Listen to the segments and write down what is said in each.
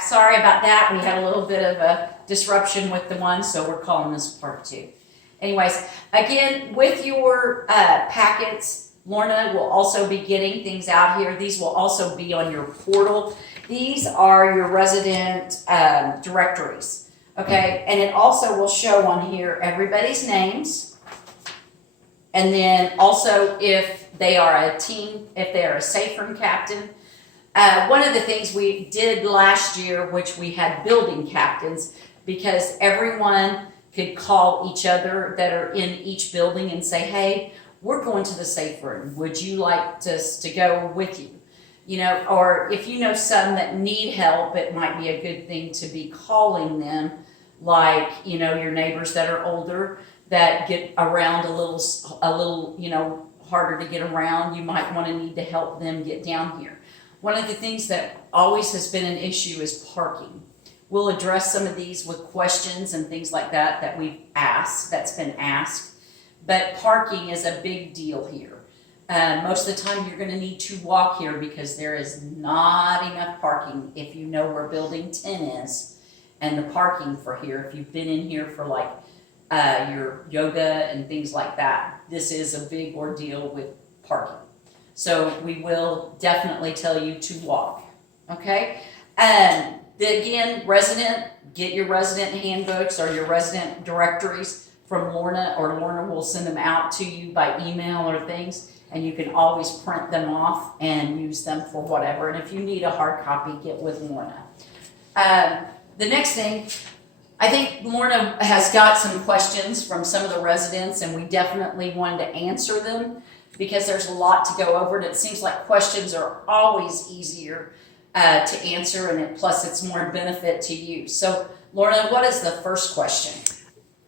Sorry about that. We had a little bit of a disruption with the one, so we're calling this part 2. Anyways, again, with your packets, Lorna will also be getting things out here. These will also be on your portal. These are your resident directories, okay? And it also will show on here everybody's names. And then also if they are a team, if they are a safe room captain. One of the things we did last year, which we had building captains, because everyone could call each other that are in each building and say, hey, we're going to the safe room. Would you like us to go with you? You know, or if you know some that need help, it might be a good thing to be calling them, like, you know, your neighbors that are older that get around a little, you know, harder to get around. You might want to need to help them get down here. One of the things that always has been an issue is parking. We'll address some of these with questions and things like that we've asked, that's been asked. But parking is a big deal here. Most of the time you're going to need to walk here because there is not enough parking. If you know where building 10 is and the parking for here, if you've been in here for like your yoga and things like that, this is a big ordeal with parking. So we will definitely tell you to walk, okay? Again, get your resident handbooks or your resident directories from Lorna, or Lorna will send them out to you by email or things, and you can always print them off and use them for whatever. And if you need a hard copy, get with Lorna. The next thing, I think Lorna has got some questions from some of the residents, and we definitely wanted to answer them, because there's a lot to go over, and it seems like questions are always easier to answer, and plus it's more benefit to you. So, Lorna, what is the first question?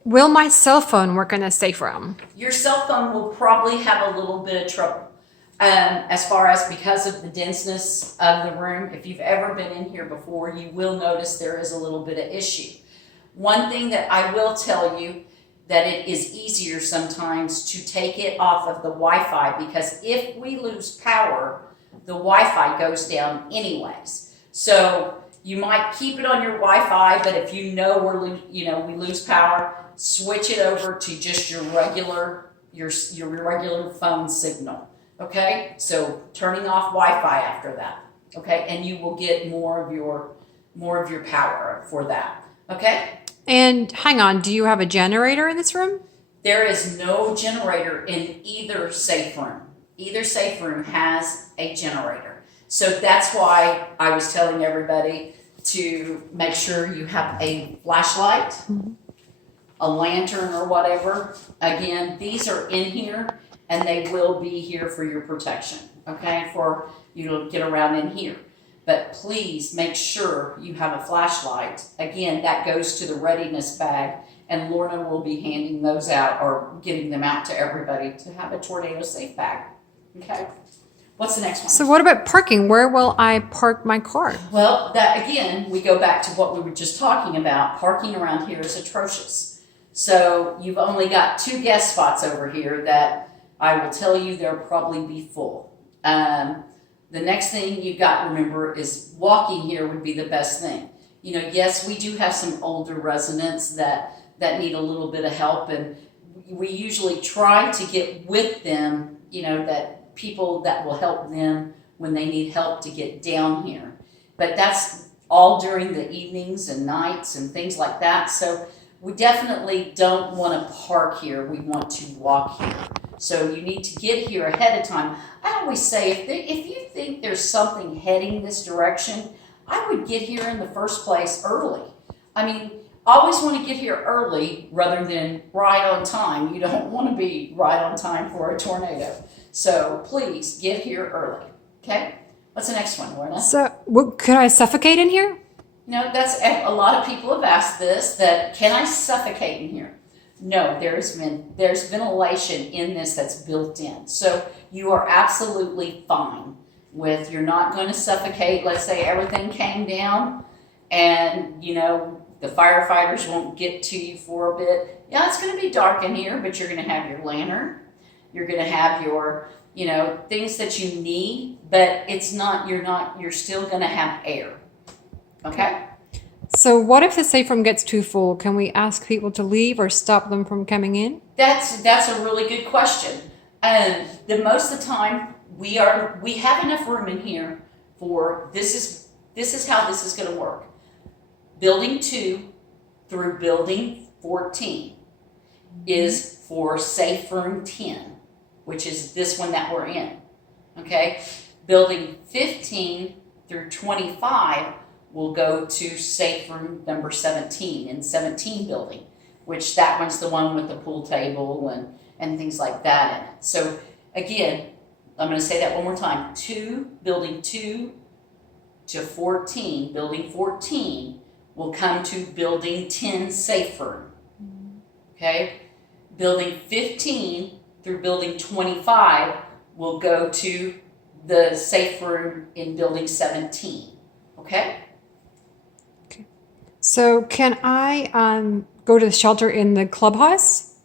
Will my cell phone work in a safe room? Your cell phone will probably have a little bit of trouble as far as because of the denseness of the room. If you've ever been in here before, you will notice there is a little bit of issue. One thing that I will tell you, that it is easier sometimes to take it off of the Wi-Fi, because if we lose power, the Wi-Fi goes down anyways. So you might keep it on your Wi-Fi, but if you know we lose power, switch it over to just your regular phone signal. Okay, so turning off Wi-Fi after that. Okay, and you will get more of your power for that. Okay. And hang on, do you have a generator in this room? There is no generator in either safe room. Either safe room has a generator. So that's why I was telling everybody to make sure you have a flashlight, a lantern or whatever. Again, these are in here and they will be here for your protection, okay, for you to get around in here. But please make sure you have a flashlight. Again, that goes to the readiness bag, and Lorna will be handing those out or getting them out to everybody to have a tornado safe bag. Okay? What's the next one? So what about parking? Where will I park my car? Well, that again, we go back to what we were just talking about. Parking around here is atrocious. So you've only got 2 guest spots over here that I will tell you they'll probably be full. The next thing you got to remember is walking here would be the best thing. You know, yes, we do have some older residents that need a little bit of help, and we usually try to get with them, you know, that people that will help them when they need help to get down here. But that's all during the evenings and nights and things like that. So we definitely don't want to park here. We want to walk here. So you need to get here ahead of time. I always say, if you think there's something heading this direction, I would get here in the first place early. I mean, always want to get here early rather than right on time. You don't want to be right on time for a tornado. So please get here early. Okay? What's the next one, Lorna? So could I suffocate in here? No, that's a lot of people have asked this, that can I suffocate in here? No, there's ventilation in this that's built in. So you are absolutely fine with, you're not going to suffocate. Let's say everything came down and, you know, the firefighters won't get to you for a bit. Yeah, it's going to be dark in here, but you're going to have your lantern. You're going to have your, you know, things that you need, but you're still going to have air. Okay? So what if the safe room gets too full? Can we ask people to leave or stop them from coming in? That's a really good question. The most of the time we have enough room in here for this is how this is going to work. Building 2 through building 14 is for safe room 10, which is this one that we're in. Okay? Building 15 through 25 will go to safe room number 17 in 17 building, which that one's the one with the pool table and things like that in it. So again, I'm going to say that one more time. Building 2 to 14, building 14 will come to building 10 safe room. Okay? Building 15 through building 25 will go to the safe room in building 17. Okay? So can I go to the shelter in the clubhouse?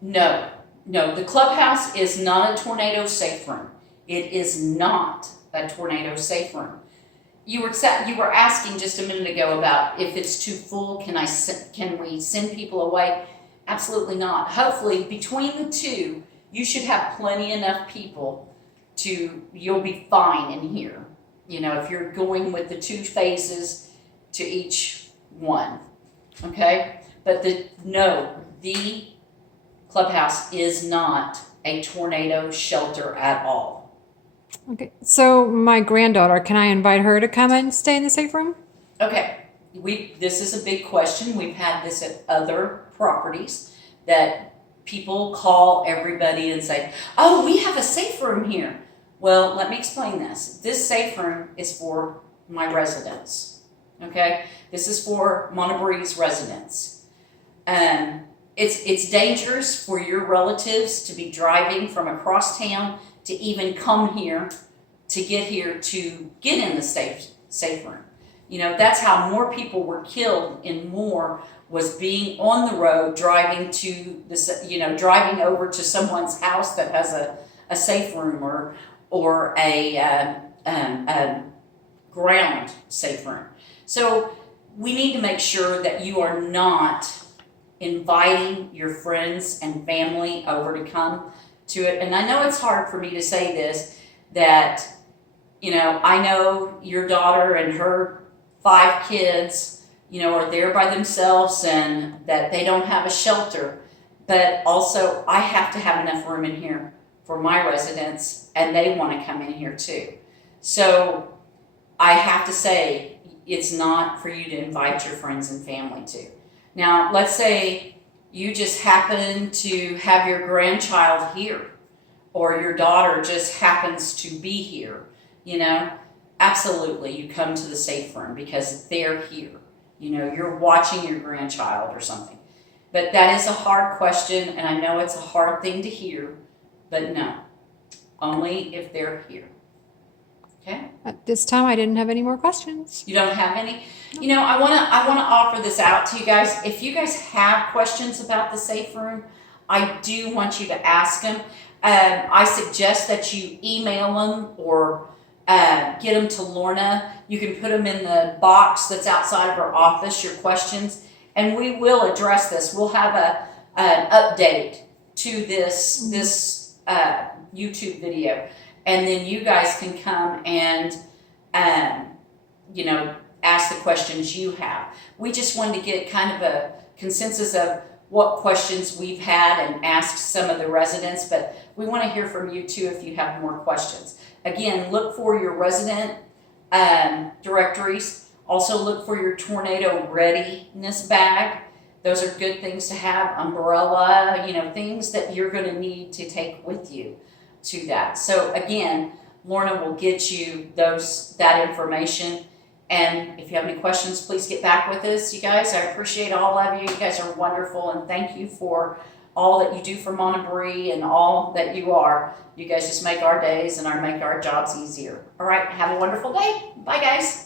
No. The clubhouse is not a tornado safe room. It is not a tornado safe room. You were asking just a minute ago about if it's too full, can we send people away? Absolutely not. Hopefully, between the two, you should have plenty enough people you'll be fine in here. You know, if you're going with the 2 phases to each one, okay? But the clubhouse is not a tornado shelter at all. Okay. So my granddaughter, can I invite her to come and stay in the safe room? Okay, this is a big question. We've had this at other properties that people call everybody and say, oh, we have a safe room here. Well, let me explain this. This safe room is for my residents, okay? This is for Monterey's residents. It's dangerous for your relatives to be driving from across town to even come here to get in the safe room. You know, that's how more people were killed in Moore, was being on the road driving over to someone's house that has a safe room or a ground safe room. So we need to make sure that you are not inviting your friends and family over to come to it. And I know it's hard for me to say this, that, you know, I know your daughter and her 5 kids, you know, are there by themselves and that they don't have a shelter. But also, I have to have enough room in here for my residents, and they want to come in here too. So I have to say, it's not for you to invite your friends and family to. Now, let's say you just happen to have your grandchild here, or your daughter just happens to be here, you know, absolutely, you come to the safe room because they're here. You know, you're watching your grandchild or something. But that is a hard question, and I know it's a hard thing to hear, but no, only if they're here. Okay? At this time, I didn't have any more questions. You don't have any? You know, I wanna offer this out to you guys. If you guys have questions about the safe room, I do want you to ask them. I suggest that you email them or get them to Lorna. You can put them in the box that's outside of our office, your questions, and we will address this. We'll have an update to this YouTube video. And then you guys can come and, you know, ask the questions you have. We just wanted to get kind of a consensus of what questions we've had and asked some of the residents, but we want to hear from you too if you have more questions. Again, look for your resident directories. Also look for your tornado readiness bag. Those are good things to have. Umbrella, you know, things that you're going to need to take with you to that. So again, Lorna will get you that information. And if you have any questions, please get back with us, you guys. I appreciate all of you. You guys are wonderful, and thank you for all that you do for Monterey and all that you are. You guys just make our days and make our jobs easier. All right, have a wonderful day. Bye, guys.